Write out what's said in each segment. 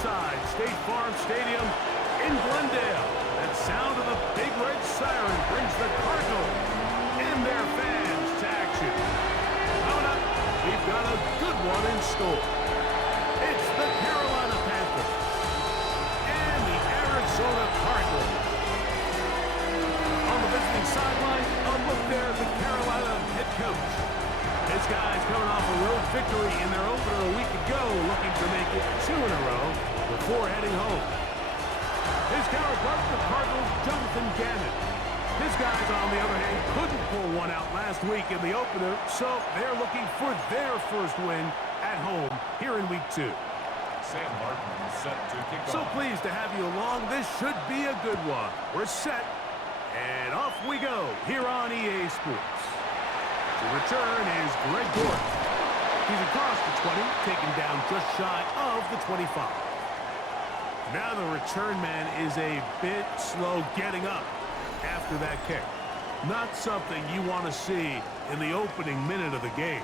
inside State Farm Stadium in Glendale. That sound of the big red siren brings the Cardinals and their fans to action. Coming up, we've got a good one in store. It's the Carolina Panthers and the Arizona Cardinals. On the visiting sideline, a look there at the Carolina head coach. This guy's coming off a road victory in their opener a week ago, looking to make it 2 in a row before heading home. His counterpart, the Cardinals, Jonathan Gannon. His guys, on the other hand, couldn't pull one out last week in the opener, so they're looking for their first win at home here in Week 2. Sam Martin is set to kick off. So pleased to have you along. This should be a good one. We're set, and off we go here on EA Sports. The return is Greg Dortch. He's across the 20, taken down just shy of the 25. Now the return man is a bit slow getting up after that kick. Not something you want to see in the opening minute of the game.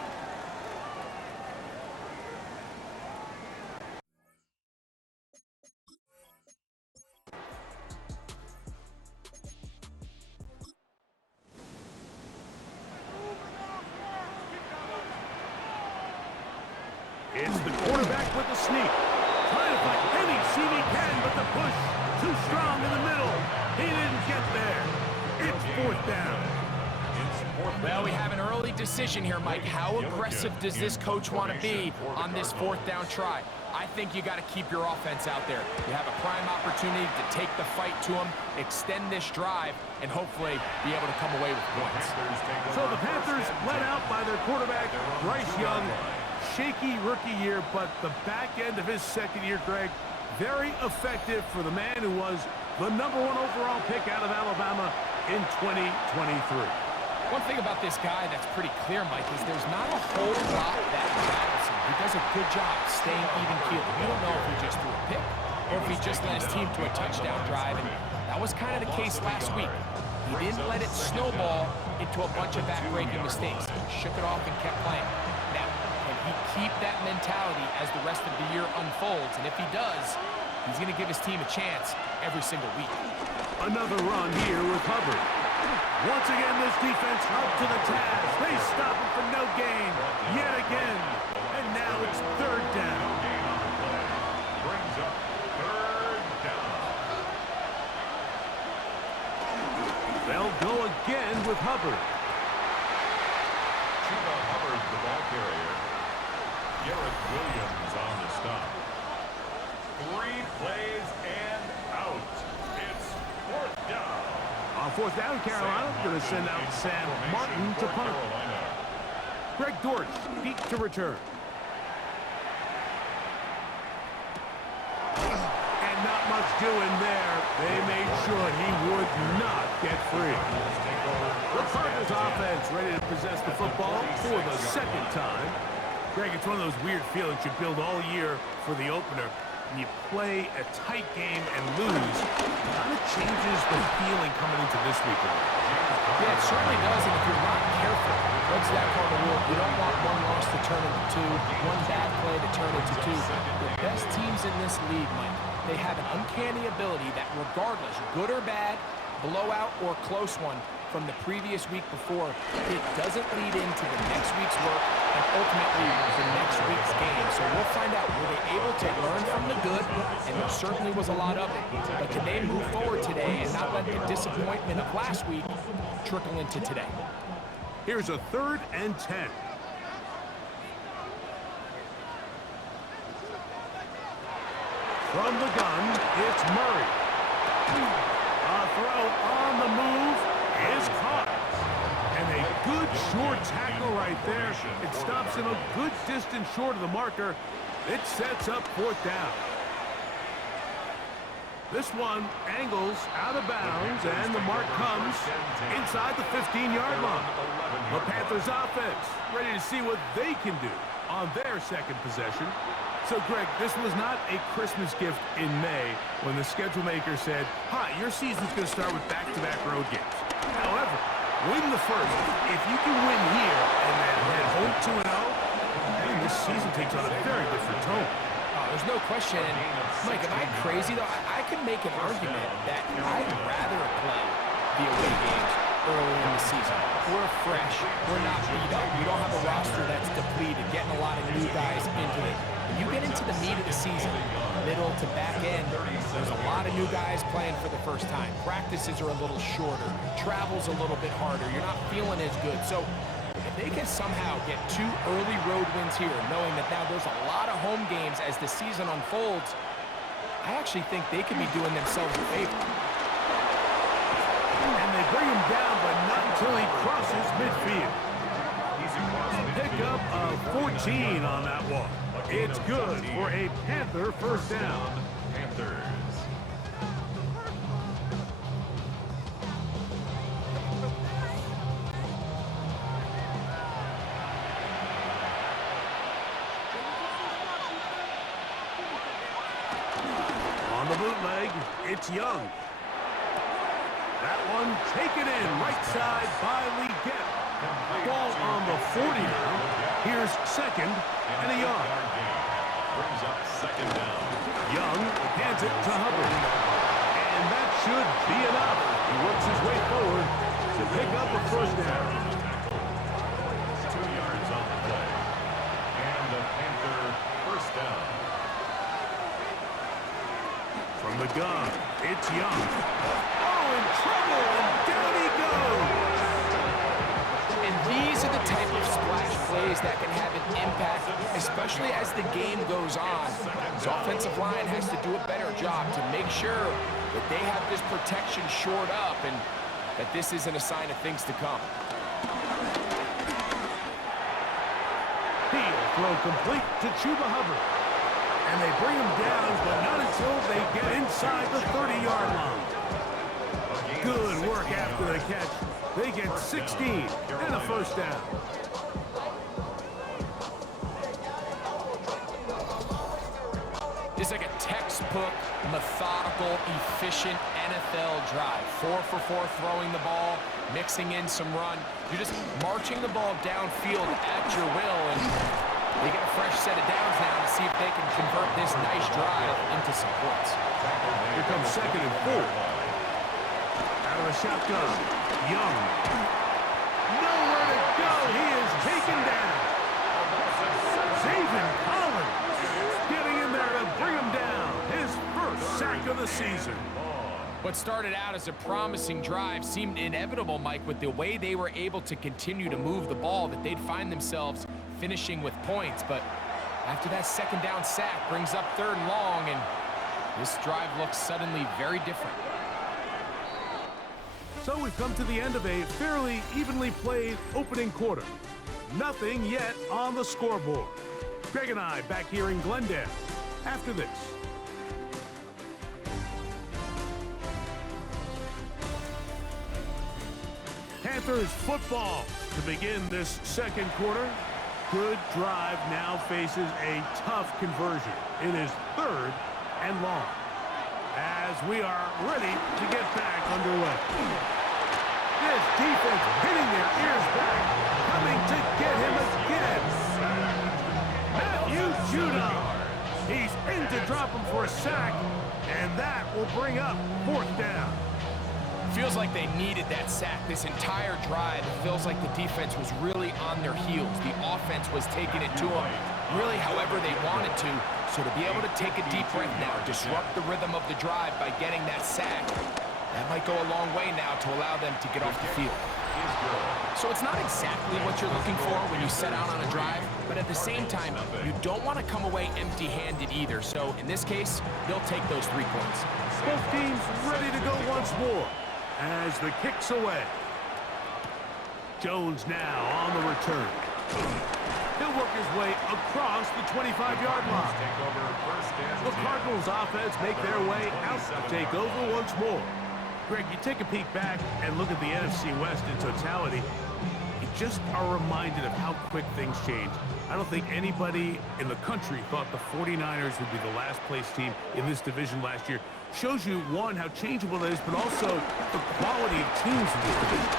It's the quarterback with the sneak. Trying to find any seam he can, but the push too strong in the middle. He didn't get there. It's 4th down. Well, we have an early decision here, Mike. How aggressive does this coach want to be on this 4th down try? I think you got to keep your offense out there. You have a prime opportunity to take the fight to him, extend this drive, and hopefully be able to come away with points. So the Panthers led out by their quarterback, Bryce Young. Shaky rookie year, but the back end of his second year, Greg, very effective for the man who was the #1 overall pick out of Alabama in 2023. One thing about this guy that's pretty clear, Mike, is there's not a whole lot that rattles him. He does a good job staying even-keeled. You don't know if he just threw a pick or if he just led his team to a touchdown drive, and that was kind of the case last week. He didn't let it snowball into a bunch of back-breaking mistakes. He shook it off and kept playing. Now, can he keep that mentality as the rest of the year unfolds? And if he does, he's going to give his team a chance every single week. Another run here with Hubbard. Once again, this defense up to the task. They stop him for no gain yet again. And now it's 3rd down. Brings up 3rd down. They'll go again with Hubbard. Chuba Hubbard, the ball carrier. Garrett Williams on the stop. 3 plays and out. It's 4th down. On 4th down, Carolina going to send out Sam Martin to punt. Greg Dortch, deep to return. And not much doing there. They made sure he would not get free. The Cardinals offense ready to possess the football for the 2nd time. Greg, it's one of those weird feelings you build all year for the opener. And you play a tight game and lose, it kind of changes the feeling coming into this week. Yeah, it certainly does, and if you're not careful, what's that part of the rule? You don't want one loss to turn into 2, one bad play to turn into 2. The best teams in this league, Mike, they have an uncanny ability that regardless, good or bad, blowout or close one from the previous week before, it doesn't lead into the next week's work and ultimately the next week's game. So we'll find out, were they able to learn from the good? And there certainly was a lot of it. But can they move forward today and not let the disappointment of last week trickle into today? Here's a 3rd and 10. From the gun, it's Murray. A throw on the move is caught. And a good short tackle right there. It stops him a good distance short of the marker. It sets up 4th down. This one angles out of bounds, and the mark comes inside the 15-yard line. The Panthers offense ready to see what they can do on their 2nd possession. So, Greg, this was not a Christmas gift in May when the schedule maker said, hi, your season's going to start with back-to-back road games. However, win the first. If you can win here and then head home 2-0, I think this season takes on a very different tone. Oh, there's no question. And Mike, am I crazy, though? I can make an argument that I'd rather play the away games early in the season. We're fresh. We're not beat up. We don't have a roster that's depleted, getting a lot of new guys into it. When you get into the meat of the season, middle to back end, there's a lot of new guys playing for the first time. Practices are a little shorter. Travel's a little bit harder. You're not feeling as good. So if they can somehow get 2 early road wins here, knowing that now there's a lot of home games as the season unfolds, I actually think they could be doing themselves a favor. And they bring him down, but not until he crosses midfield. Pickup of 14 on that one. It's good for a Panther first down. Panthers. On the bootleg, it's Young. That one taken in right side by Leggett. Ball on the 40 now. Here's second and a yard. Brings up second down. Young hands it to Hubbard. And that should be enough. He works his way forward to pick up a first down. 2 yards on the play. And the Panther first down. From the gun, it's Young. Oh, in trouble, and down he goes. And these are the type of splash plays that can have an impact, especially as the game goes on. His offensive line has to do a better job to make sure that they have this protection shored up and that this isn't a sign of things to come. He'll throw complete to Chuba Hubbard. And they bring him down, but not until they get inside the 30-yard line. Good work after the catch. They get 16 and a first down. It's like a textbook, methodical, efficient NFL drive. 4 for 4 throwing the ball, mixing in some run. You're just marching the ball downfield at your will, and they get a fresh set of downs now to see if they can convert this nice drive into some points. Here comes second and 4. Out of the shotgun, Young. Nowhere to go. He is taken down. Zayvon Collins getting in there to bring him down. His first sack of the season. What started out as a promising drive seemed inevitable, Mike, with the way they were able to continue to move the ball, that they'd find themselves finishing with points. But after that second down sack brings up 3rd and long, and this drive looks suddenly very different. So we've come to the end of a fairly evenly played opening quarter. Nothing yet on the scoreboard. Greg and I back here in Glendale after this. Panthers football to begin this second quarter. Good drive now faces a tough conversion. It is 3rd and long as we are ready to get back underway. This defense hitting their ears back, coming to get him again. Matthew Judon. He's in to drop him for a sack, and that will bring up 4th down. Feels like they needed that sack this entire drive. It feels like the defense was really on their heels. The offense was taking it to them really however they wanted to. So to be able to take a deep breath now, disrupt the rhythm of the drive by getting that sack, that might go a long way now to allow them to get off the field. So it's not exactly what you're looking for when you set out on a drive, but at the same time, you don't want to come away empty-handed either. So in this case, they'll take those 3 points. Both teams ready to go once more as the kick's away. Jones now on the return. He'll work his way across the 25-yard line. The Cardinals offense make their way out to take over once more. Greg, you take a peek back and look at the NFC West in totality. You just are reminded of how quick things change. I don't think anybody in the country thought the 49ers would be the last place team in this division last year. Shows you, one, how changeable it is, but also the quality of teams in this division.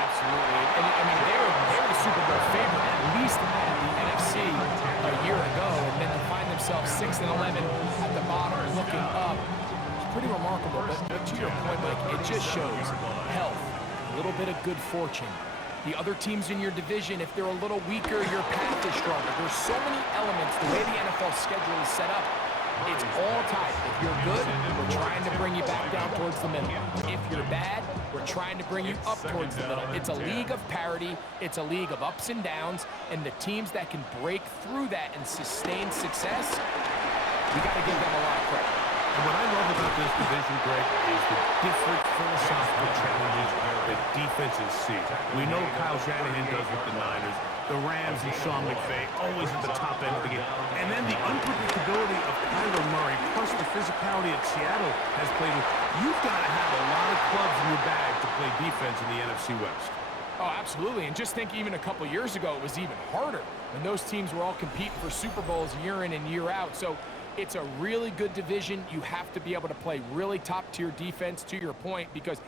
Absolutely. And I mean, they were Super Bowl favorite, at least in the NFC a year ago, and then to find themselves 6-11 at the bottom looking up. It's pretty remarkable, but to your point, Mike, it just shows health, a little bit of good fortune. The other teams in your division, if they're a little weaker, your path is stronger. There's so many elements. The way the NFL schedule is set up, it's all tied. If you're good, we're trying to bring you back down towards the middle. If you're bad, we're trying to bring you up towards the middle. It's a league of parity. It's a league of ups and downs. And the teams that can break through that and sustain success, we got to give them a lot of credit. And what I love about this division, Greg, is the different philosophical challenges that defenses see. We know Kyle Shanahan does with the Niners. The Rams and Sean McVay always at the top end of the game. And then the unpredictability of Kyler Murray, plus the physicality that Seattle has played with. You've got to have a lot of clubs in your bag to play defense in the NFC West. Oh, absolutely. And just think even a couple years ago, it was even harder when those teams were all competing for Super Bowls year in and year out. So it's a really good division. You have to be able to play really top-tier defense, to your point, because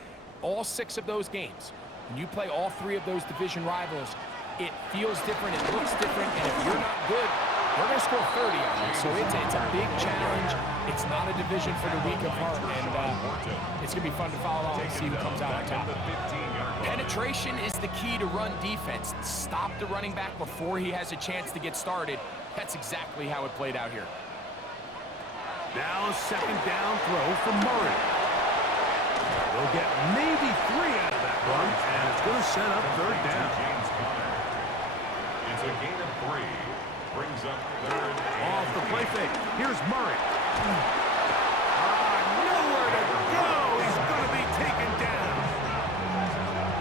all 6 of those games, when you play all 3 of those division rivals, it feels different, it looks different, and if you're not good, we're going to score 30 on you. So it's a big challenge. It's not a division for the weak of heart, and it's going to be fun to follow along and see who comes out on top. Penetration is the key to run defense. Stop the running back before he has a chance to get started. That's exactly how it played out here. Now a second down throw for Murray. They'll get maybe 3 out of that run, and it's going to set up third down. It's a gain of 3. Brings up third. Off the play fake. Here's Murray. Nowhere to go. He's going to be taken down.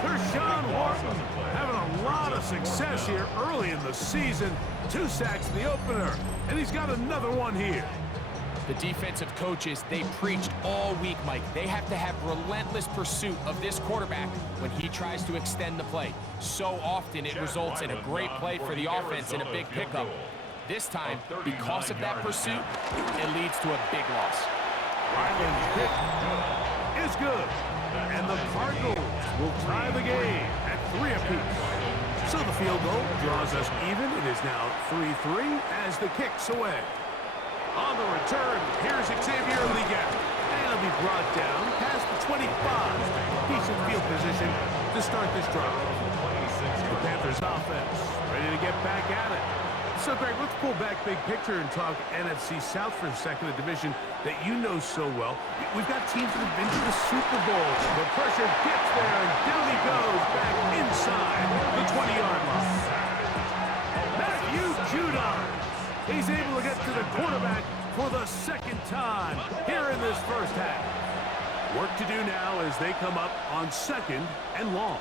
Tershawn Wharton having a lot of success here early in the season. 2 sacks in the opener, and he's got another one here. The defensive coaches, they preached all week, Mike. They have to have relentless pursuit of this quarterback when he tries to extend the play. So often it results in a great play for the offense and a big pickup. This time, because of that pursuit, it leads to a big loss. Ryland's pick is good, and the Cardinals will tie the game at 3 apiece. So the field goal draws us even. It is now 3-3 as the kick's away. On the return, here's Xavier Leggett. And he'll be brought down past the 25. Decent field position to start this drive. The Panthers offense ready to get back at it. So, Greg, let's pull back big picture and talk NFC South for a second, a division that you know so well. We've got teams that have been to the Super Bowl. The pressure gets there, and down he goes back inside the 20-yard line. Matthew Judon. He's able to get to the quarterback for the 2nd time here in this first half. Work to do now as they come up on 2nd and long.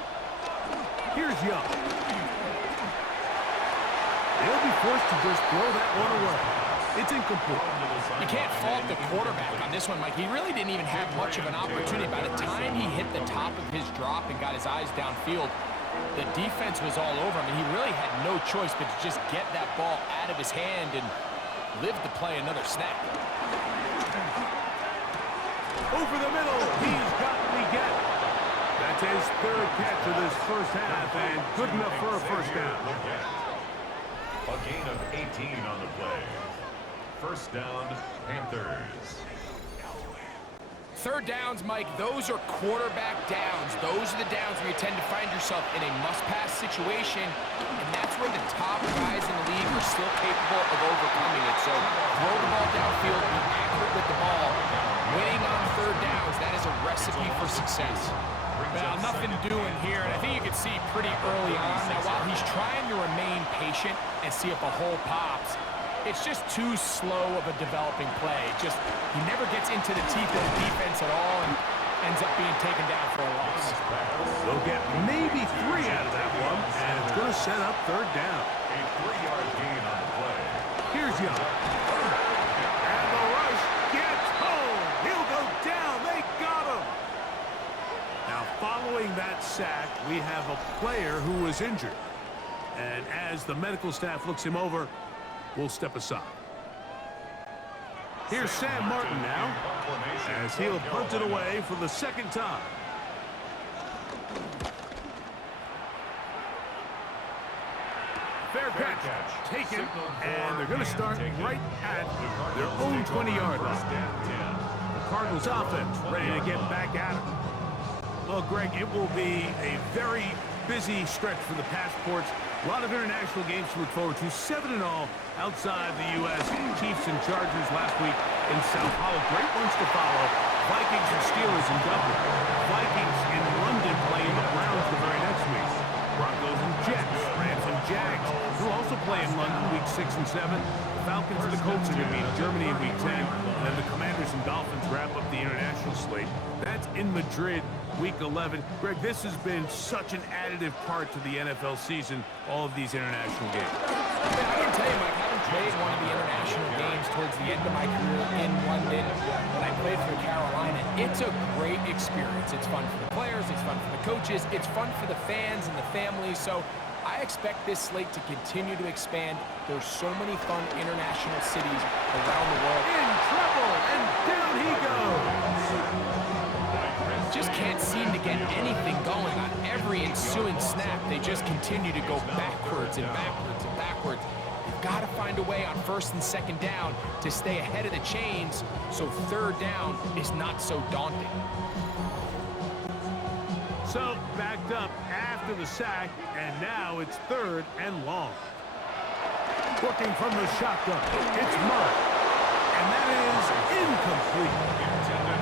Here's Young. They'll be forced to just throw that one away. It's incomplete. You can't fault the quarterback on this one, Mike. He really didn't even have much of an opportunity. By the time he hit the top of his drop and got his eyes downfield, the defense was all over him, and he really had no choice but to just get that ball out of his hand and live to play another snap. Over the middle, he's got Leggett. That's his 3rd catch of this first half, and good enough for a first down. A gain of 18 on the play. First down, Panthers. 3rd downs, Mike, those are quarterback downs. Those are the downs where you tend to find yourself in a must-pass situation, and that's where the top guys in the league are still capable of overcoming it. So throw the ball downfield, be accurate with the ball. Winning on 3rd downs, that is a recipe for success. Well, nothing doing here, and I think you can see pretty early on. Now, while he's trying to remain patient and see if a hole pops, it's just too slow of a developing play. He never gets into the teeth of the defense at all and ends up being taken down for a loss. They'll get maybe 3 out of that one, and it's going to set up 3rd down. A 3-yard gain on the play. Here's Young. And the rush gets home. He'll go down. They got him. Now, following that sack, we have a player who was injured. And as the medical staff looks him over, we'll step aside. Here's Sam Martin now, as he'll punt it away for the 2nd time. taken, and they're going to start right at their own 20-yard line. The Cardinals offense ready to get back at it. Well, Greg, it will be a very busy stretch for the passports. A lot of international games to look forward to. 7-0 outside the U.S. Chiefs and Chargers last week in Sao Paulo. Great ones to follow. Vikings and Steelers in Dublin. Vikings in London playing the Browns the very next week. Broncos and Jets. Rams and Jags, who also play in London week 6 and 7. The Falcons and the Colts are going to be in Germany in week 10. And then the Commanders and Dolphins wrap up the international slate. That's in Madrid week 11. Greg, this has been such an additive part to the NFL season, all of these international games. I can tell you, Mike, having played one of the international games towards the end of my career in London when I played for Carolina, it's a great experience. It's fun for the players, it's fun for the coaches, it's fun for the fans and the families. So I expect this slate to continue to expand. There's so many fun international cities around the world. In trouble, and down he goes. Just can't seem to get anything going on every ensuing snap. They just continue to go backwards and backwards and backwards. You've got to find a way on 1st and 2nd down to stay ahead of the chains so 3rd down is not so daunting. So, backed up after the sack, and now it's 3rd and long. Working from the shotgun, it's Murray, and that is incomplete.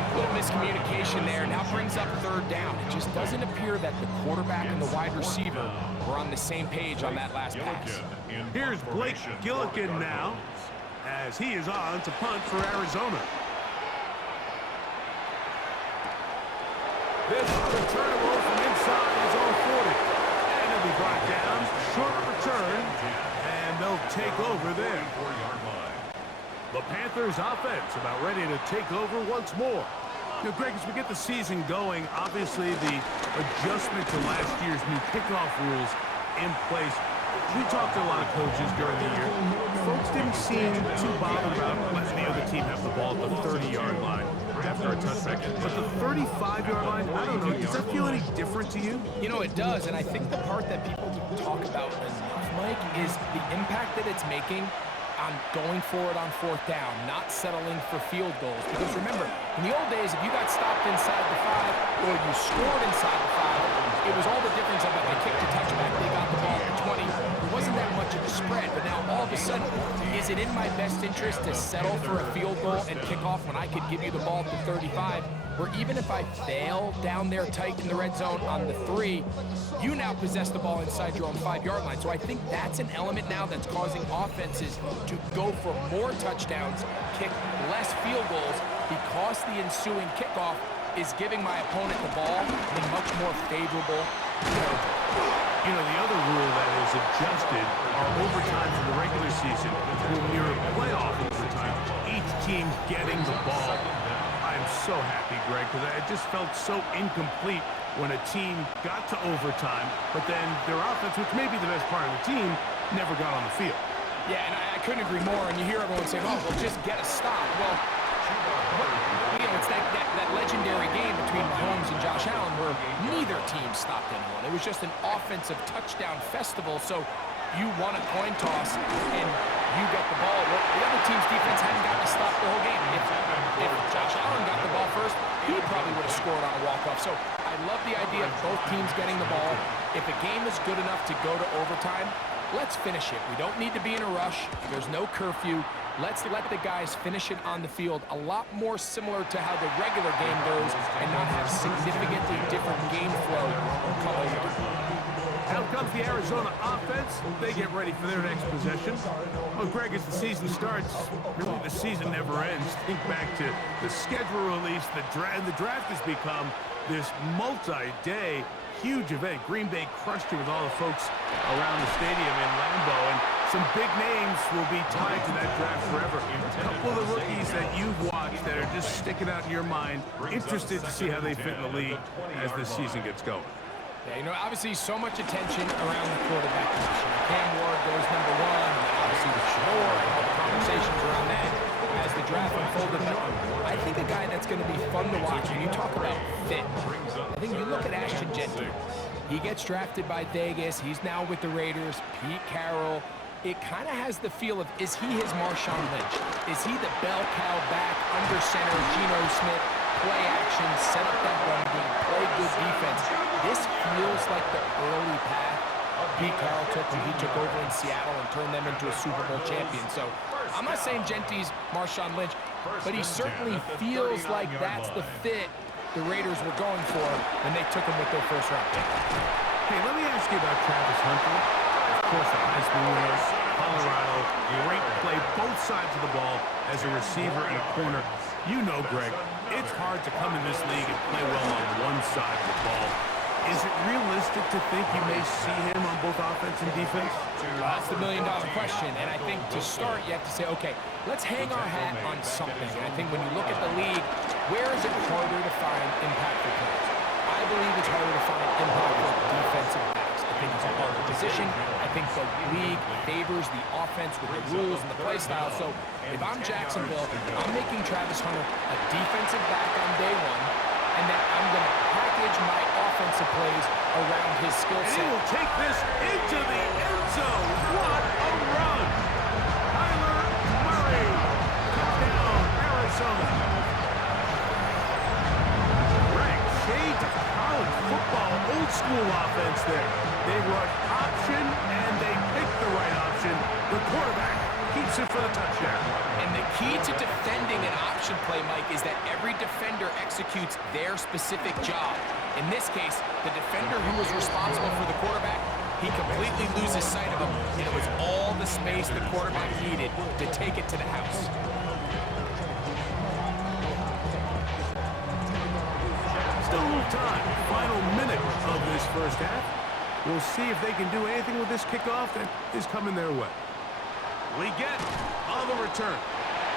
A little miscommunication there. Now brings up 3rd down. It just doesn't appear that the quarterback and the wide receiver were on the same page on that last pass. Here's Blake Gillikin now, as he is on to punt for Arizona. This returnable from inside his own 40. And he'll be brought down. Short return, and they'll take over there. The Panthers offense about ready to take over once more. You know, Greg, as we get the season going, obviously the adjustment to last year's new kickoff rules in place. We talked to a lot of coaches during the year. Folks didn't seem too bothered about letting the other team have the ball at the 30-yard line after a touchback. But the 35-yard line, I don't know, does that feel any different to you? You know, it does, and I think the part that people don't talk about enough, Mike, is the impact that it's making on going forward on 4th down, not settling for field goals. Because remember, in the old days, if you got stopped inside the 5 or you scored inside the 5, it was all the difference of if they kicked a touchback, they got the ball at the 20. There wasn't that much of a spread, but now all of a sudden, is it in my best interest to settle for a field goal and kick off when I could give you the ball at the 35? Where even if I fail down there tight in the red zone on the 3, you now possess the ball inside your own 5-yard line. So I think that's an element now that's causing offenses to go for more touchdowns, kick less field goals, because the ensuing kickoff is giving my opponent the ball in much more favorable territory. You know, the other rule that is adjusted are overtime for the regular season. When you're a playoff overtime, each team getting the ball. I'm so happy, Greg, because it just felt so incomplete when a team got to overtime, but then their offense, which may be the best part of the team, never got on the field. Yeah, and I couldn't agree more. And you hear everyone say, oh, well, just get a stop. Well, it's that legendary game between Mahomes and Josh Allen where neither team stopped anyone. It was just an offensive touchdown festival. So you won a coin toss and you get the ball. Well, the other team's defense hadn't gotten to stop the whole game. If Josh Allen got the ball first, he probably would have scored on a walk-off. So I love the idea of both teams getting the ball. If a game is good enough to go to overtime, let's finish it. We don't need to be in a rush. There's no curfew. Let's let the guys finish it on the field. A lot more similar to how the regular game goes and not have significantly different game flow come over. Out comes the Arizona offense. They get ready for their next possession. Well, Greg, as the season starts, really the season never ends. Think back to the schedule release, the draft has become this multi-day huge event. Green Bay crushed it with all the folks around the stadium in Lambeau, and some big names will be tied to that draft forever. A couple of the rookies that you've watched that are just sticking out in your mind, interested to see how they fit in the league as this season gets going. Yeah, you know, obviously so much attention around the quarterback position. Cam Ward goes #1, and then obviously with Shador and all the conversations around that as the draft unfolded. But I think a guy that's going to be fun to watch when you talk about fit, I think you look at Ashton Jeter. He gets drafted by Vegas. He's now with the Raiders. Pete Carroll, it kind of has the feel of, is he his Marshawn Lynch? Is he the bell cow back, under center, Geno Smith, play action, set up that run game, play good defense? This feels like the early path Pete Carroll took when he took over in Seattle and turned them into a Super Bowl champion. So I'm not saying Genty's Marshawn Lynch, but he certainly feels like that's the fit the Raiders were going for when they took him with their first round pick. Hey, let me ask you about Travis Hunter. Of course, the high school winner, Colorado, great play, both sides of the ball as a receiver and a corner. You know, Greg, it's hard to come in this league and play well on one side of the ball. Is it realistic to think you may see him on both offense and defense? That's the million-dollar question, and I think to start, you have to say, okay, let's hang our hat on something. And I think when you look at the league, where is it harder to find impactful players? I believe it's harder to find impactful defensive backs. I think it's a harder position. I think the league favors the offense with the rules and the play style. So if I'm Jacksonville, I'm making Travis Hunter a defensive back on day one, and then I'm going to package my offensive plays around his skill set. And he will take this into the end zone. What a run! Kyler Murray, touchdown, Arizona. Greg, shades of college football, old school offense there. They run option, and they pick the right option. The quarterback keeps it for the touchdown. And the key to defending an option play, Mike, is that every defender executes their specific job. In this case, the defender who was responsible for the quarterback, he completely loses sight of him, and it was all the space the quarterback needed to take it to the house. Still a little time. Final minute of this first half. We'll see if they can do anything with this kickoff that is coming their way. We get on the return.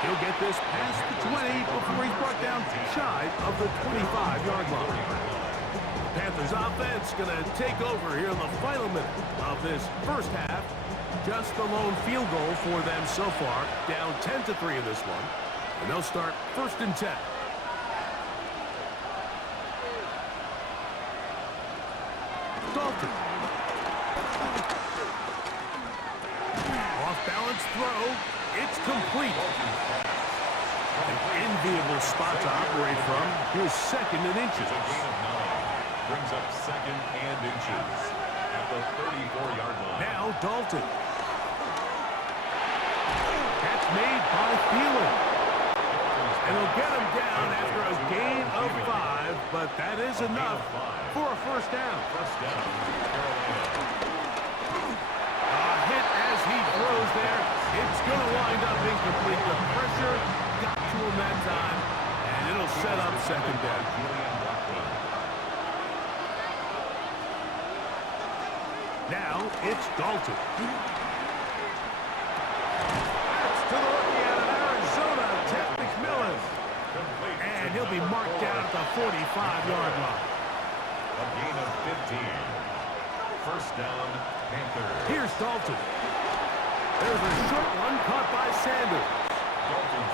He'll get this past the 20 before he's brought down shy of the 25-yard line. The Panthers offense going to take over here in the final minute of this first half. Just the lone field goal for them so far, down 10-3 in this one. And they'll start 1st and 10. Dalton. Off-balance throw. It's complete. An enviable spot to operate from. Here's 2nd and inches. Brings up 2nd and inches at the 34-yard line. Now Dalton. Catch made by Thielen. And he'll get him down after a gain of 5, but that is enough for a first down. First down, Carolina. A hit as he throws there. It's going to wind up incomplete. The pressure got to him that time, and it'll set up 2nd down. Now it's Dalton. That's to the rookie out of Arizona, Ted McMillan. And he'll be marked down at the 45-yard line. A gain of 15. First down, Panthers. Here's Dalton. There's a short one caught by Sanders.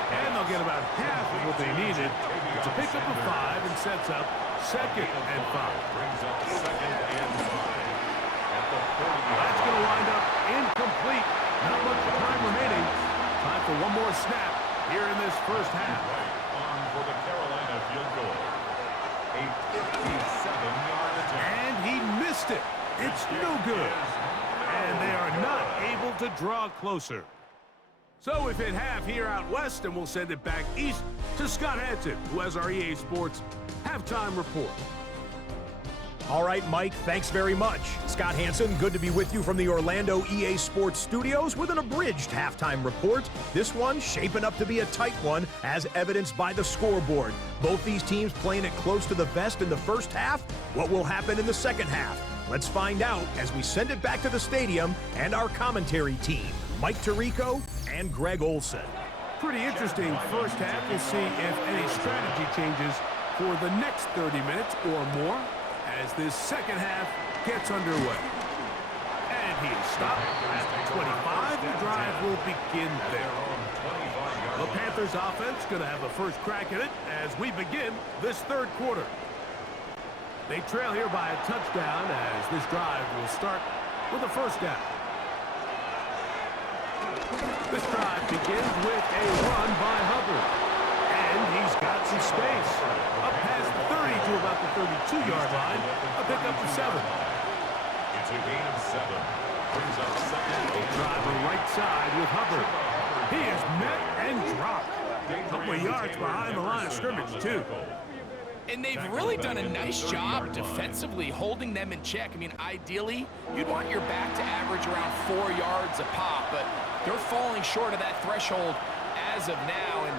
And they'll get about half of what they needed. It's a pickup of 5 and sets up 2nd and 5. Brings up 2nd and 5. That's going to wind up incomplete. Not much time remaining. Time for one more snap here in this first half. On for the Carolina field goal. A 57-yard attempt. And he missed it. It's no good. And they are not able to draw closer. So we've hit half here out west, and we'll send it back east to Scott Hanson, who has our EA Sports halftime report. All right, Mike, thanks very much. Scott Hanson, good to be with you from the Orlando EA Sports Studios with an abridged halftime report. This one shaping up to be a tight one, as evidenced by the scoreboard. Both these teams playing it close to the vest in the first half. What will happen in the second half? Let's find out as we send it back to the stadium and our commentary team, Mike Tirico and Greg Olson. Pretty interesting first half. We'll see if any strategy changes for the next 30 minutes or more as this second half gets underway. And he is stopped at the 25. The drive will begin there. The Panthers offense going to have the first crack at it as we begin this third quarter. They trail here by a touchdown as this drive will start with a first down. This drive begins with a run by Hubbard. And he's got some space. Up past the 30 to about the 32-yard line. A pickup for 7. It's a gain of 7. Brings up second. Driver right side with Hubbard. He is met and dropped. A couple of yards behind the line of scrimmage, too. And they've really done a nice job defensively holding them in check. I mean, ideally, you'd want your back to average around 4 yards a pop, but they're falling short of that threshold as of now, and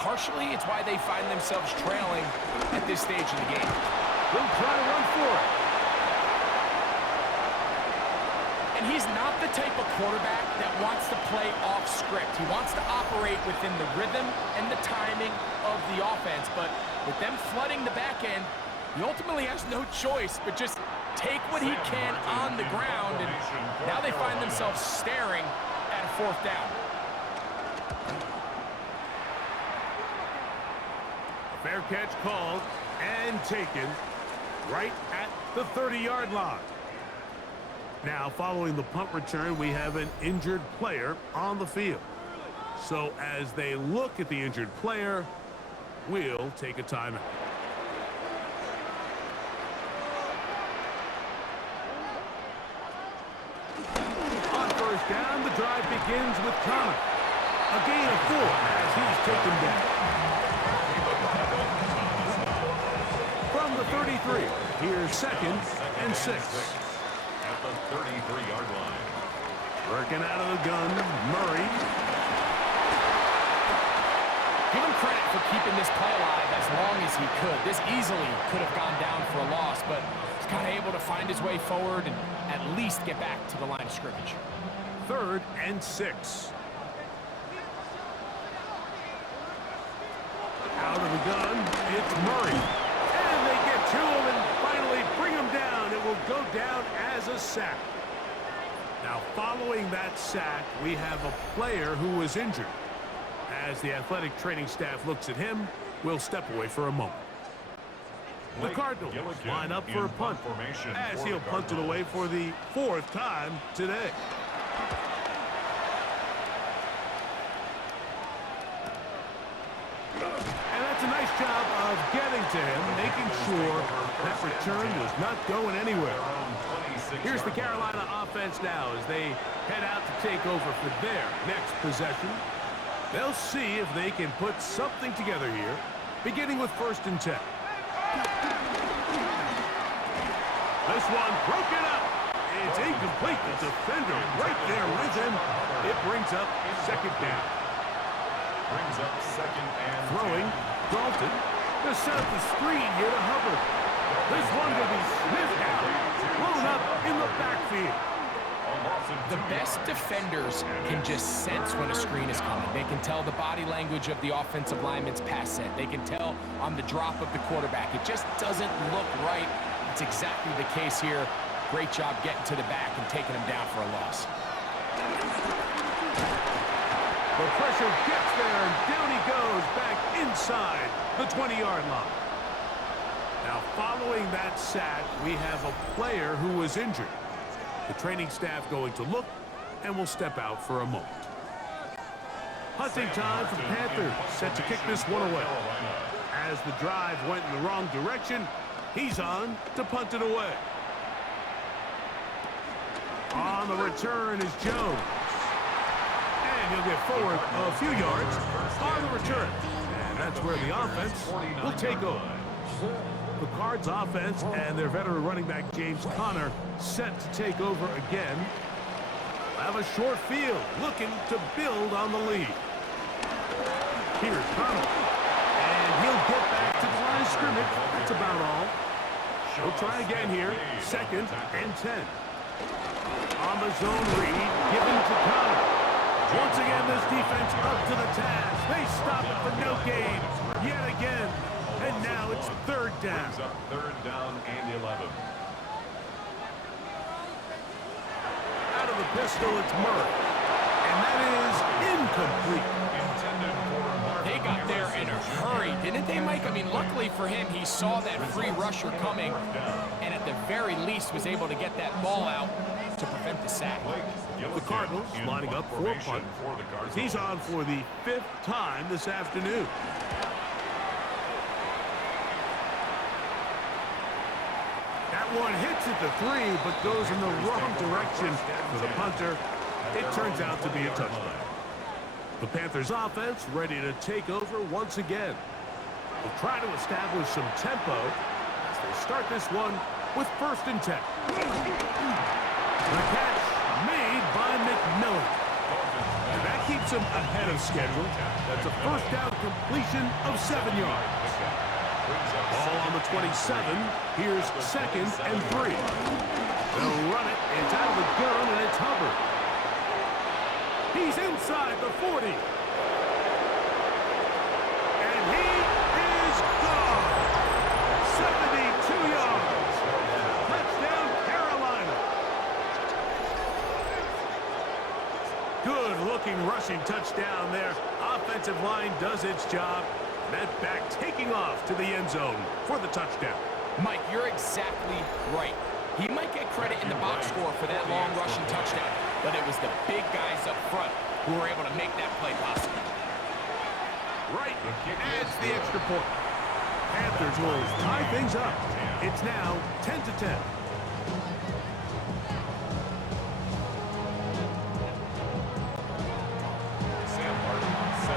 partially it's why they find themselves trailing at this stage of the game. They'll try to run for it. And he's not the type of quarterback that wants to play off script. He wants to operate within the rhythm and the timing of the offense, but with them flooding the back end, he ultimately has no choice but just take what he can on the ground, and now they find themselves staring at a 4th down. A fair catch called and taken right at the 30-yard line. Now, following the punt return, we have an injured player on the field. So as they look at the injured player, we'll take a timeout. On first down, the drive begins with Connor. A gain of 4 as he's taken down. From the 33, here's 2nd and 6. At the 33-yard line. Working out of the gun, Murray. Give him credit for keeping this play alive as long as he could. This easily could have gone down for a loss, but he's kind of able to find his way forward and at least get back to the line of scrimmage. 3rd and 6. Out of the gun, it's Murray. And they get to him and finally bring him down. It will go down as a sack. Now, following that sack, we have a player who was injured. As the athletic training staff looks at him, we'll step away for a moment. The Cardinals line up for a punt as he'll punt it away for the 4th time today. And that's a nice job of getting to him, making sure that return was not going anywhere. Here's the Carolina offense now as they head out to take over for their next possession. They'll see if they can put something together here, beginning with 1st and 10. This one broken up. It's incomplete. The defender right there with him. It brings up 2nd down. Brings up 2nd and Throwing, Dalton. To set up the screen here to Hubbard. This one will be sniffed out. Blown up in the backfield. The best defenders can just sense when a screen is coming. They can tell the body language of the offensive lineman's pass set. They can tell on the drop of the quarterback. It just doesn't look right. It's exactly the case here. Great job getting to the back and taking him down for a loss. The pressure gets there, and down he goes back inside the 20-yard line. Now, following that sack, we have a player who was injured. The training staff going to look, and will step out for a moment. Hunting time for the Panthers, set to kick this one away. As the drive went in the wrong direction, he's on to punt it away. On the return is Jones. And he'll get forward a few yards on the return. And that's where the offense will take over. The Cards offense and their veteran running back James Conner set to take over again. Have a short field, looking to build on the lead. Here's Conner. And he'll get back to the line of scrimmage. That's about all. He'll try again here. 2nd and 10. On the zone read, given to Conner. Once again, this defense up to the task. They stop it for no gain. Yet again. And now it's 3rd down. Brings up 3rd down and 11. Out of the pistol, it's Murray. And that is incomplete. Intended for Marvin They got there in a hurry, didn't they, Mike? I mean, luckily for him, he saw that free rusher coming, and at the very least was able to get that ball out to prevent the sack. The Cardinals lining up for a punt. He's on for the 5th time this afternoon. That one hits at the 3, but goes in the wrong direction for the punter. It turns out to be a touchdown. The Panthers offense ready to take over once again. They'll try to establish some tempo as they start this one with 1st and 10. The catch made by McMillan. And that keeps him ahead of schedule. That's a 1st down completion of 7 yards. Ball on the 27. Here's 2nd and 3. They'll run it. It's out of the gun, and it's Hubbard. He's inside the 40. And he is gone. 72 yards. Touchdown, Carolina. Good-looking rushing touchdown there. Offensive line does its job. That back taking off to the end zone for the touchdown. Mike, you're exactly right. He might get credit in the box score for that long rushing touchdown, but it was the big guys up front who were able to make that play possible. Right, adds the extra point. Panthers will tie things up. It's now 10-10.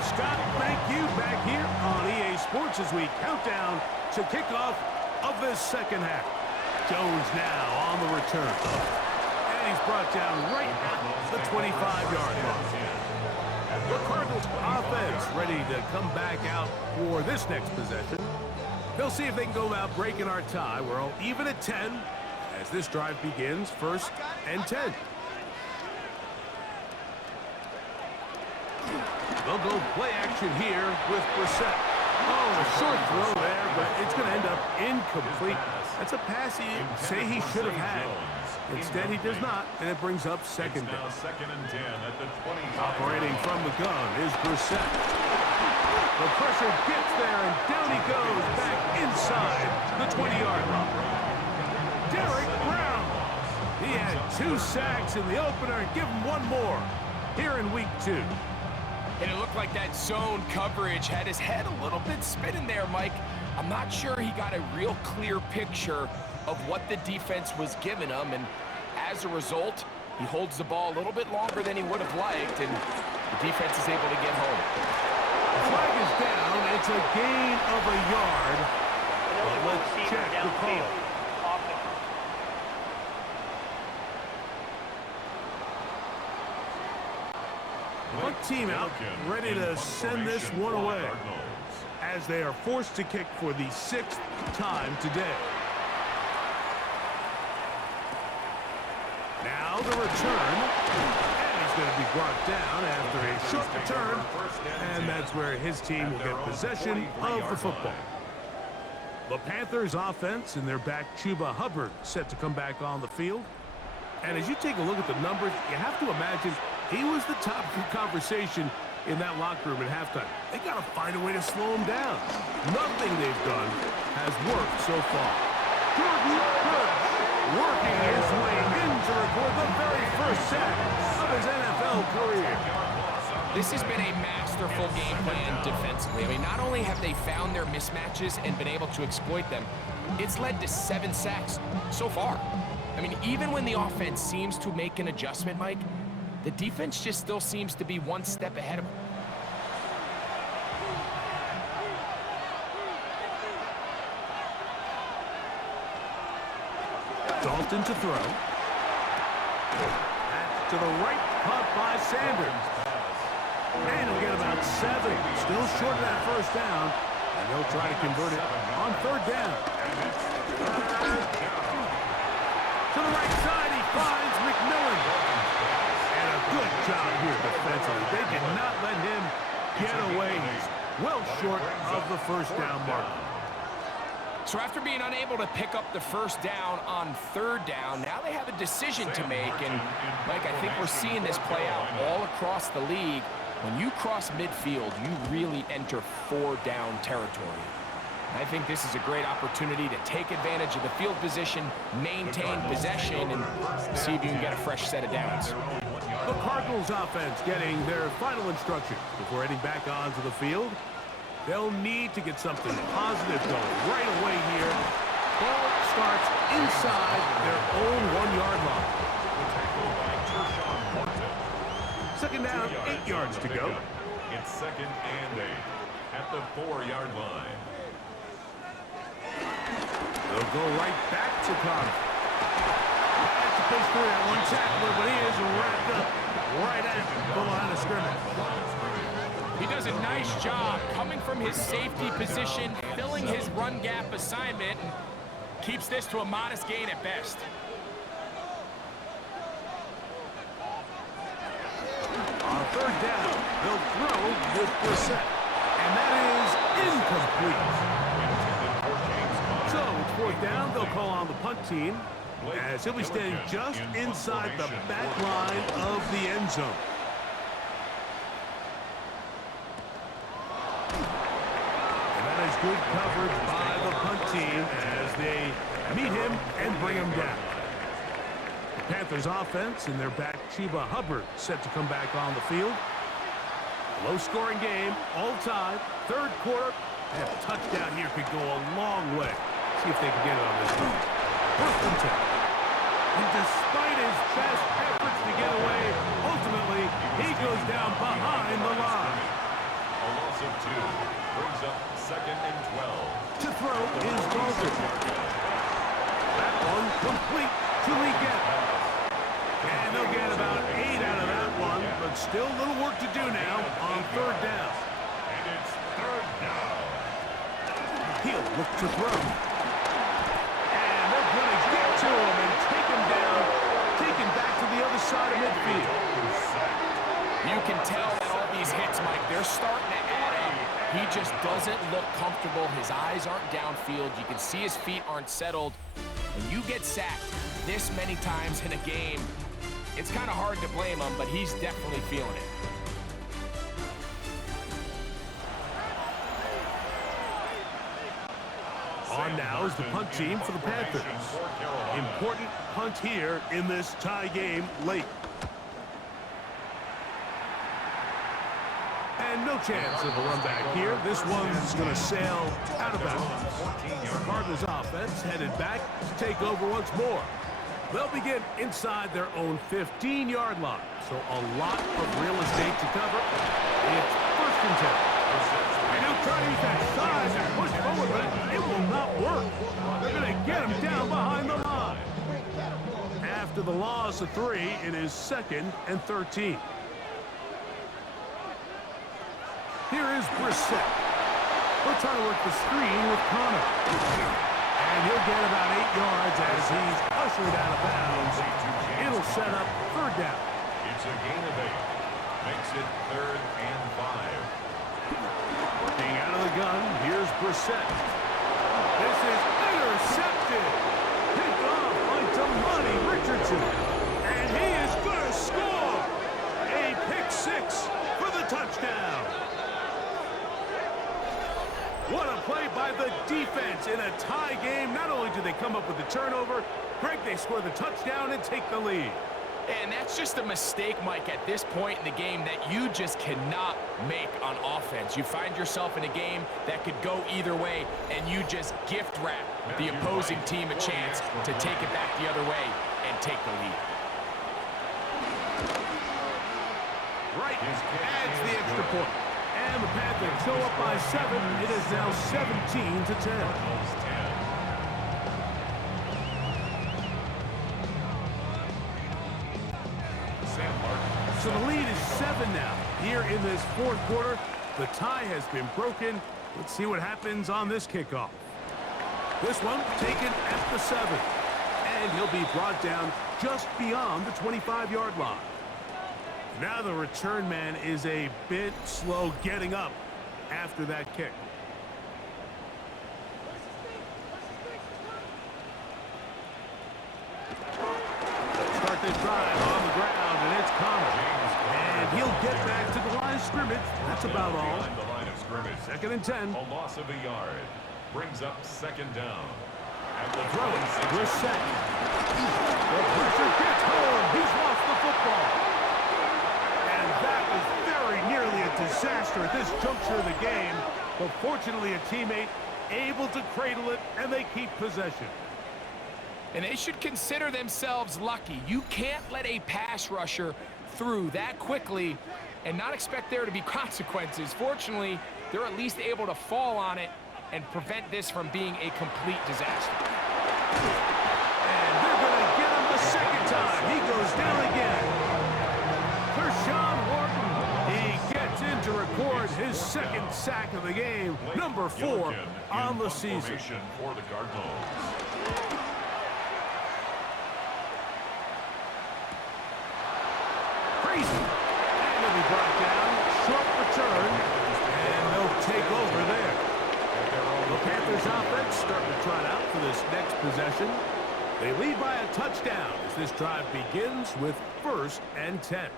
Scott, thank you back here on EA Sports as we count down to kickoff of this 2nd half. Jones now on the return. And he's brought down right at the 25-yard line. The Cardinals offense ready to come back out for this next possession. They'll see if they can go about breaking our tie. We're all even at 10 as this drive begins. 1st and 10. They'll go play action here with Brissett. Oh, a short throw there, but it's going to end up incomplete. That's a pass he'd say he should have had. Instead, he does not, and it brings up 2nd down. 2nd and 10 at the 25. Operating from the gun is Brissett. The pressure gets there, and down he goes back inside the 20-yard line. Derek Brown. He had 2 sacks in the opener, and give him 1 more here in week 2. And it looked like that zone coverage had his head a little bit spinning there, Mike. I'm not sure he got a real clear picture of what the defense was giving him, and as a result, he holds the ball a little bit longer than he would have liked, and the defense is able to get home. The flag is down. It's a gain of a yard. But let's check the call. One team out, ready to send this one away as they are forced to kick for the 6th time today. Now the return, and he's going to be brought down after a short return, and that's where his team will get possession of the football. The Panthers offense and their back Chuba Hubbard set to come back on the field. And as you take a look at the numbers, you have to imagine he was the top of the conversation in that locker room at halftime. They got to find a way to slow him down. Nothing they've done has worked so far. Jordan Burch working his way in to record the very 1st sack of his NFL career. This has been a masterful game plan defensively. I mean, not only have they found their mismatches and been able to exploit them, it's led to 7 sacks so far. I mean, even when the offense seems to make an adjustment, Mike, the defense just still seems to be 1 step ahead of them. Dalton to throw. That's to the right, caught by Sanders. And he'll get about 7. Still short of that 1st down. And they'll try to convert it on 3rd down. To the right side, he finds McMillan. And a good job here defensively. They did not let him get away. He's well short of the 1st down mark. So after being unable to pick up the 1st down on 3rd down, now they have a decision to make. And, Mike, I think we're seeing this play out all across the league. When you cross midfield, you really enter 4-down territory. I think this is a great opportunity to take advantage of the field position, maintain possession, and see if you can get a fresh set of downs. The Cardinals offense getting their final instructions before heading back onto the field. They'll need to get something positive going right away here. Ball starts inside their own 1-yard line. Second down, 8 yards to go. It's second and 8 at the 4-yard line. They'll go right back to Connor. Had to push through that one tackler, but he is wrapped up right at the line of scrimmage. He does a nice job coming from his safety position, filling his run gap assignment, and keeps this to a modest gain at best. On third down, they'll throw with Brissett, and that is incomplete. So, it's fourth down. They'll call on the punt team, as he'll be standing just inside the back line of the end zone. And that is good coverage by the punt team as they meet him and bring him down. The Panthers offense in their back, Chuba Hubbard, set to come back on the field. Low-scoring game, all tied. Third quarter, and a touchdown here could go a long way. See if they can get it on this one. First and 10. And despite his best efforts to get away, ultimately, he goes down behind the line. A loss of 2 brings up second and 12. To throw is Dalton. That one complete to Leggett. And they'll get about 8 out of that one, but still a little work to do now on third down. And it's third down. He'll look to throw. And they're going to get to him and take him down, take him back to the other side of midfield. You can tell that all these hits, Mike, they're starting to add up. He just doesn't look comfortable. His eyes aren't downfield. You can see his feet aren't settled. When you get sacked this many times in a game, it's kind of hard to blame him, but he's definitely feeling it. On now is the punt team for the Panthers. Important punt here in this tie game late. And no chance of a run back here. This one's going to sail out of bounds. The Cardinals offense headed back to take over once more. They'll begin inside their own 15-yard line. So a lot of real estate to cover. It's first and 10. And he'll try to use that size and push forward, but it will not work. They're going to get him down behind the line. After the loss of 3, it is second and 13. Here is Brissett. He'll try to work the screen with Connor. And he'll get about 8 yards as he's ushered out of bounds. It'll set up third down. It's a gain of 8. Makes it third and 5. Working out of the gun, here's Brissett. This is intercepted. Picked off by Damani Richardson. And he is going to score. A pick 6 for the touchdown. What a play by the defense in a tie game. Not only do they come up with the turnover, Greg, they score the touchdown and take the lead. And that's just a mistake, Mike, at this point in the game that you just cannot make on offense. You find yourself in a game that could go either way, and you just gift wrap the opposing team a chance to take it back the other way and take the lead. Right adds the extra point. And the Panthers go up by 7. It is now 17-10. So the lead is 7 now. Here in this fourth quarter, the tie has been broken. Let's see what happens on this kickoff. This one taken at the 7. And he'll be brought down just beyond the 25-yard line. Now the return man is a bit slow getting up after that kick. Start this drive on the ground, and it's Connor. And he'll get back to the line of scrimmage. That's about all. The line of scrimmage. Second and 10. A loss of a yard. brings up second down. And the Throwing, Brissett. The pressure gets home. He's lost the football. And that was very nearly a disaster at this juncture of the game. But fortunately, a teammate able to cradle it, and they keep possession. And they should consider themselves lucky. You can't let a pass rusher through that quickly and not expect there to be consequences. Fortunately, they're at least able to fall on it and prevent this from being a complete disaster. And they're going to get him the second time. He goes down again. Kershawn Wharton, he gets in to record his second sack of the game, number 4 on the season. For the Cardinals. Crazy. And he'll be brought down. Short return. And they'll take over there. The Panthers offense starting to trot out for this next possession. They lead by a touchdown as this drive begins with 1st and 10.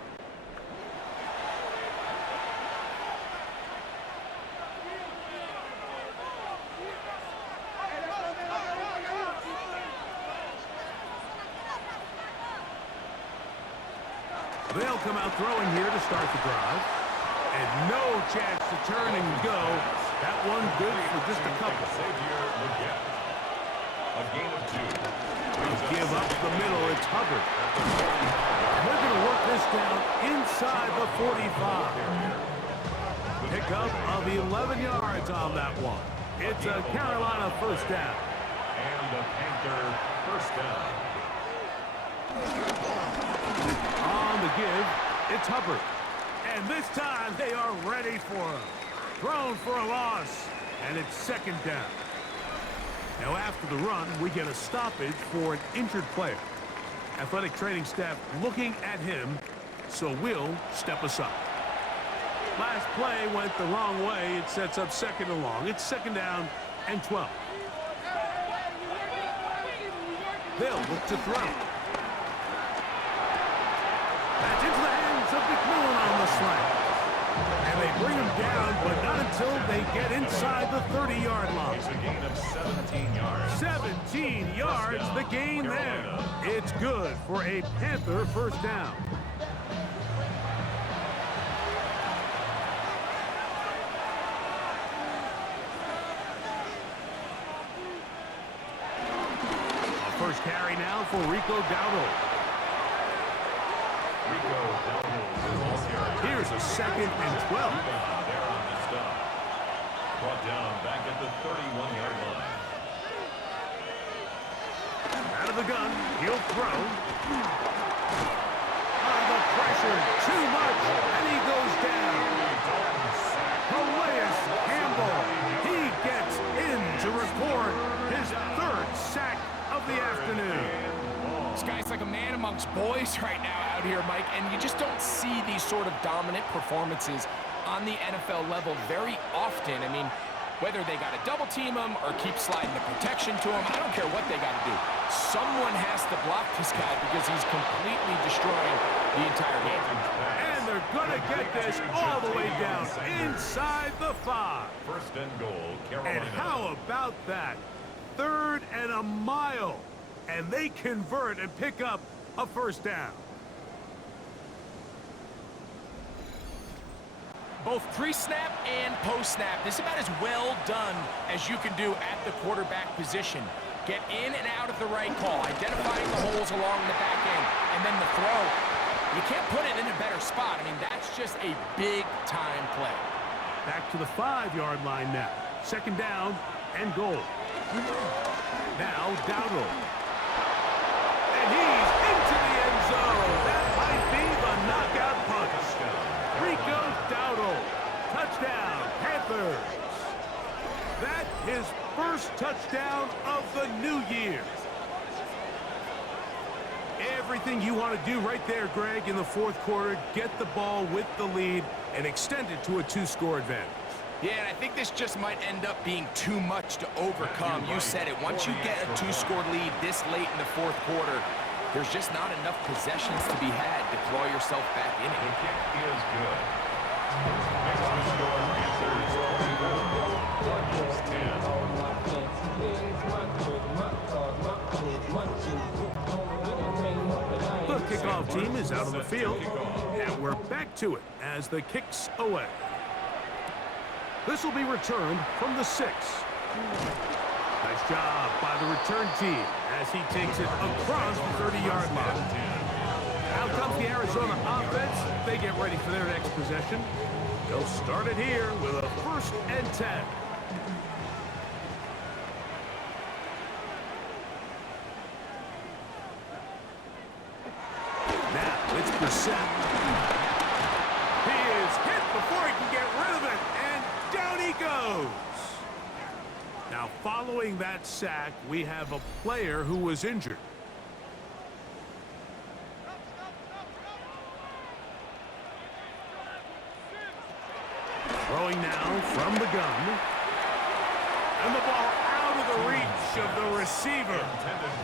They'll come out throwing here to start the drive. And no chance to turn and go. That one good for just a couple. A gain of 2. They give up the middle. It's Hubbard. And they're going to work this down inside the 45. Pickup of 11 yards on that one. It's a Carolina first down. And the Panther first down. On the give, it's Hubbard. And this time they are ready for him. Thrown for a loss. And it's second down. Now after the run, we get a stoppage for an injured player. Athletic training staff looking at him, so we'll step aside. Last play went the wrong way. It sets up second and long. It's second down and 12. They'll look to throw. That's into the hands of McMillan on the slant. And they bring him down, but not until they get inside the 30-yard line. It's a gain of 17 yards. 17 yards, the gain there. It's good for a Panther first down. A first carry now for Rico Dowdle. Here's a second and 12. There on the stop. Brought down back at the 31-yard line. Out of the gun, he'll throw. The pressure, too much, and he goes down. Calais Campbell, he gets in to record his 3rd sack of the afternoon. This guy's like a man amongst boys right now out here, Mike, and you just don't see these sort of dominant performances on the NFL level very often. I mean, whether they got to double team him or keep sliding the protection to him, I don't care what they got to do. Someone has to block this guy because he's completely destroying the entire game. And they're going to get this all the way down inside the 5. First and goal, Carolina. And how about that? 3rd and a mile. And they convert and pick up a first down. Both pre-snap and post-snap, this is about as well done as you can do at the quarterback position. Get in and out of the right call, identifying the holes along the back end, and then the throw. You can't put it in a better spot. I mean, that's just a big-time play. Back to the 5-yard line now. Second down and goal. Now Dowdle. And he's into the end zone. That might be the knockout punch. Rico Dowdle. Touchdown, Panthers. That his first touchdown of the new year. Everything you want to do right there, Greg, in the 4th quarter. Get the ball with the lead and extend it to a 2-score advantage. Yeah, and I think this just might end up being too much to overcome. You said it. Once you get a 2-score lead this late in the 4th quarter, there's just not enough possessions to be had to claw yourself back in it. The kick is good. Makes the score Panthers 24, Cardinals 10. kickoff team is out on the field, and we're back to it as the kick's away. This will be returned from the 6. Nice job by the return team as he takes it across the 30-yard line. Out comes the Arizona offense. They get ready for their next possession. They'll start it here with a 1st and 10. Now it's Brissett. He is hit before he can get rid of it, and down he goes. Now, following that sack, we have a player who was injured. Throwing now from the gun. And the ball out of the reach of the receiver.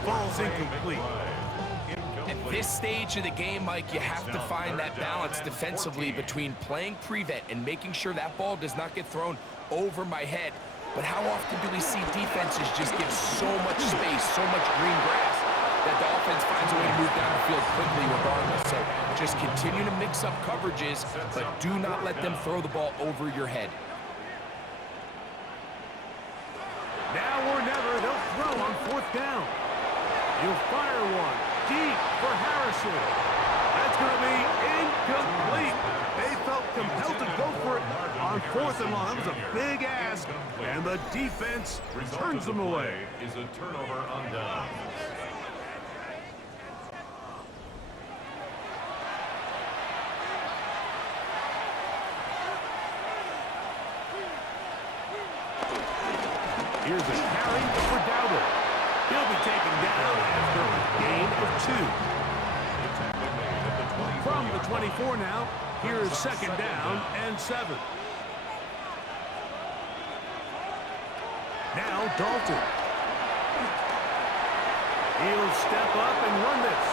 Ball's incomplete. At this stage of the game, Mike, you have to find that balance defensively between playing prevent and making sure that ball does not get thrown over my head. But how often do we see defenses just give so much space, so much green grass, that the offense finds a way to move down the field quickly regardless? So just continue to mix up coverages, but do not let them throw the ball over your head. Now or never, they'll throw on 4th down. He'll fire one deep for Harrison. That's going to be incomplete. They felt compelled to go for it on 4th and long. That was a big ask, and the defense turns them away. Is a turnover on downs. Here's a carry for Dowdle. He'll be taken down after a gain of 2. From the 24 now, here's 2nd down and 7. Now Dalton. He'll step up and run this.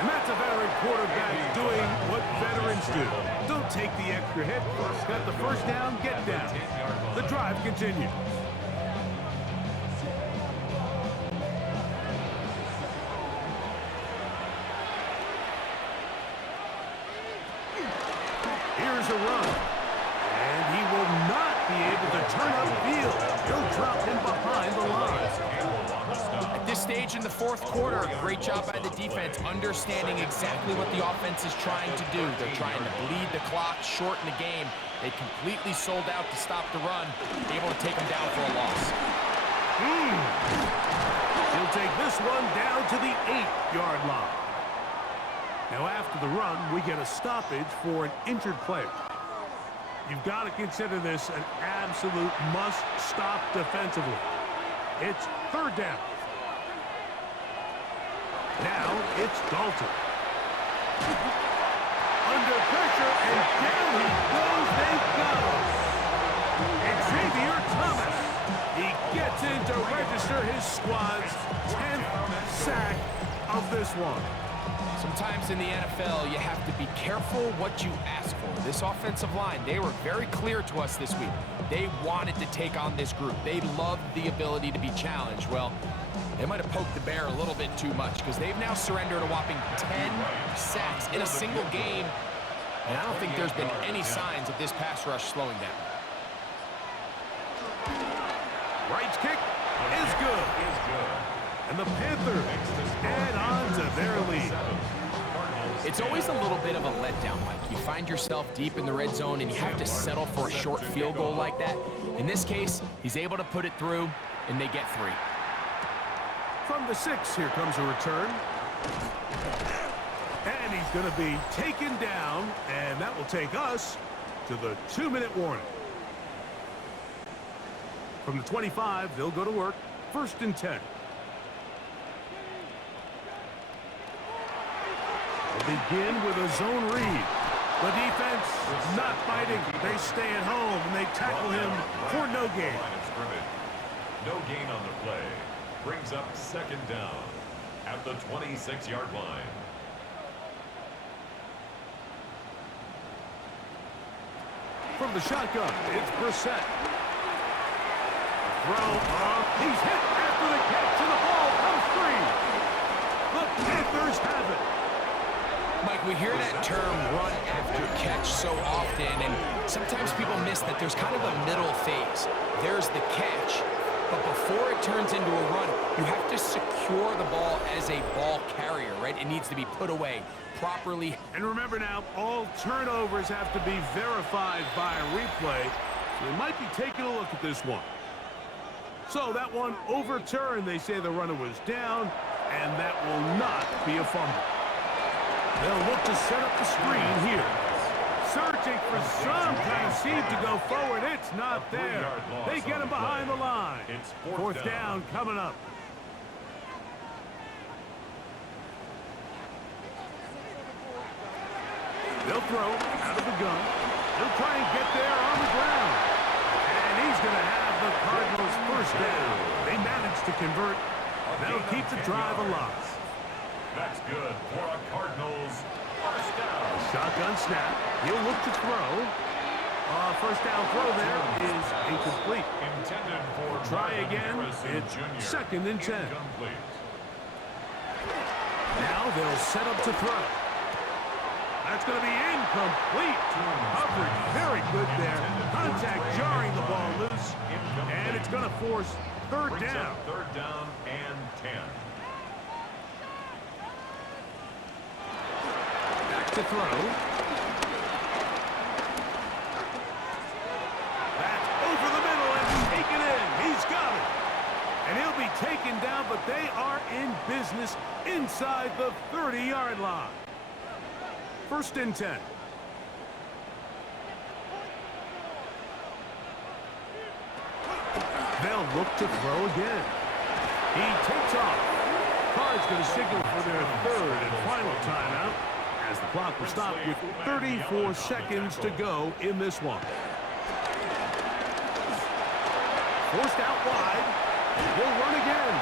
And that's a veteran quarterback doing what veterans do. Don't take the extra hit. Got the 1st down, get down. The drive continues. Here's a run. And he will not be able to turn upfield. He'll drop him behind the line. At this stage in the 4th quarter, great job by the defense understanding exactly what the offense is trying to do. They're trying to bleed the clock, shorten the game. They completely sold out to stop the run, able to take them down for a loss. He'll take this one down to the 8-yard line. Now after the run, we get a stoppage for an injured player. You've got to consider this an absolute must-stop defensively. It's 3rd down. Now it's Dalton. Under pressure, and down he goes. They got him. Xavier Thomas. He gets in to register his squad's 10th sack of this one. Sometimes in the NFL, you have to be careful what you ask for. This offensive line, they were very clear to us this week. They wanted to take on this group. They loved the ability to be challenged. Well, they might have poked the bear a little bit too much because they've now surrendered a whopping 10 sacks in a single game. And I don't think there's been any signs of this pass rush slowing down. Wright's kick is good. And the Panthers add on to their lead. It's always a little bit of a letdown, Mike. You find yourself deep in the red zone and you have to settle for a short field goal like that. In this case, he's able to put it through, and they get 3. From the 6, here comes a return. And he's going to be taken down, and that will take us to the 2-minute warning. From the 25, they'll go to work. 1st and 10. They'll begin with a zone read. The defense not fighting. They stay at home, and they tackle him for no gain. No gain on the play. Brings up 2nd down at the 26-yard line. From the shotgun, it's Brissett. Throw off. He's hit after the catch, and the ball comes free. The Panthers have it. Mike, we hear that term run after catch so often, and sometimes people miss that there's kind of a middle phase. There's the catch, but before it turns into a run, you have to secure the ball as a ball carrier, right? It needs to be put away properly. And remember now, all turnovers have to be verified by a replay, so we might be taking a look at this one. So that one overturned. They say the runner was down, and that will not be a fumble. They'll look to set up the screen here. Searching for some kind of seed to go forward. It's not there. They get him behind the line. It's Fourth down coming up. They'll throw out of the gun. They'll try and get there on the ground. And he's going to have the Cardinals first down. They managed to convert. That'll keep the drive alive. That's good for a Cardinals first down. Shotgun snap. He'll look to throw. First down throw there is incomplete. Intended for Try again. Harrison It's Jr. 2nd and 10. Incomplete. Now they'll set up to throw. That's going to be incomplete. Coverage very good there. Contact jarring the ball loose. And it's going to force third Brings down. up third down and 10. Back to throw. That's over the middle and taken in. He's got it. And he'll be taken down, but they are in business inside the 30-yard line. First and 10. They'll look to throw again. He takes off. Cards going to signal for their third and final timeout as the clock will stop with 34 seconds to go in this one. Forced out wide. He'll run again.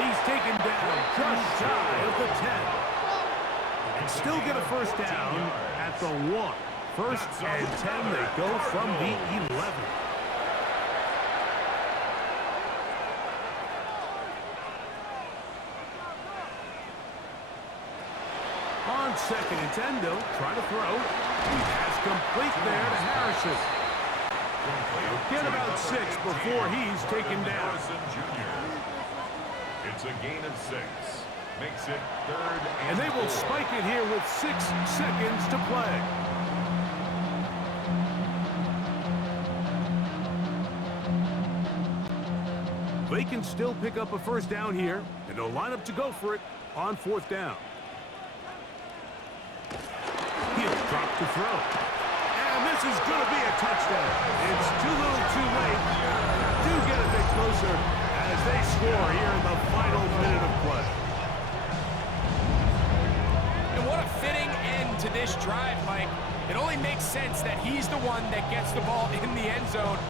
He's taken down just shy of the 10. And still get a first down at the 1. First and 10, they go from the 11. On 2nd and 10, they'll try to throw. He has complete there to Harrison. He'll get about 6 before he's taken down. Harrison Jr. It's a gain of 6. Makes it third And they will spike it here with 6 seconds to play. They can still pick up a first down here, and they'll line up to go for it on 4th down. He'll drop to throw. And this is going to be a touchdown. It's too little too late. Do get a bit closer as they score here in the final minute of play. And what a fitting end to this drive, Mike. It only makes sense that he's the one that gets the ball in the end zone.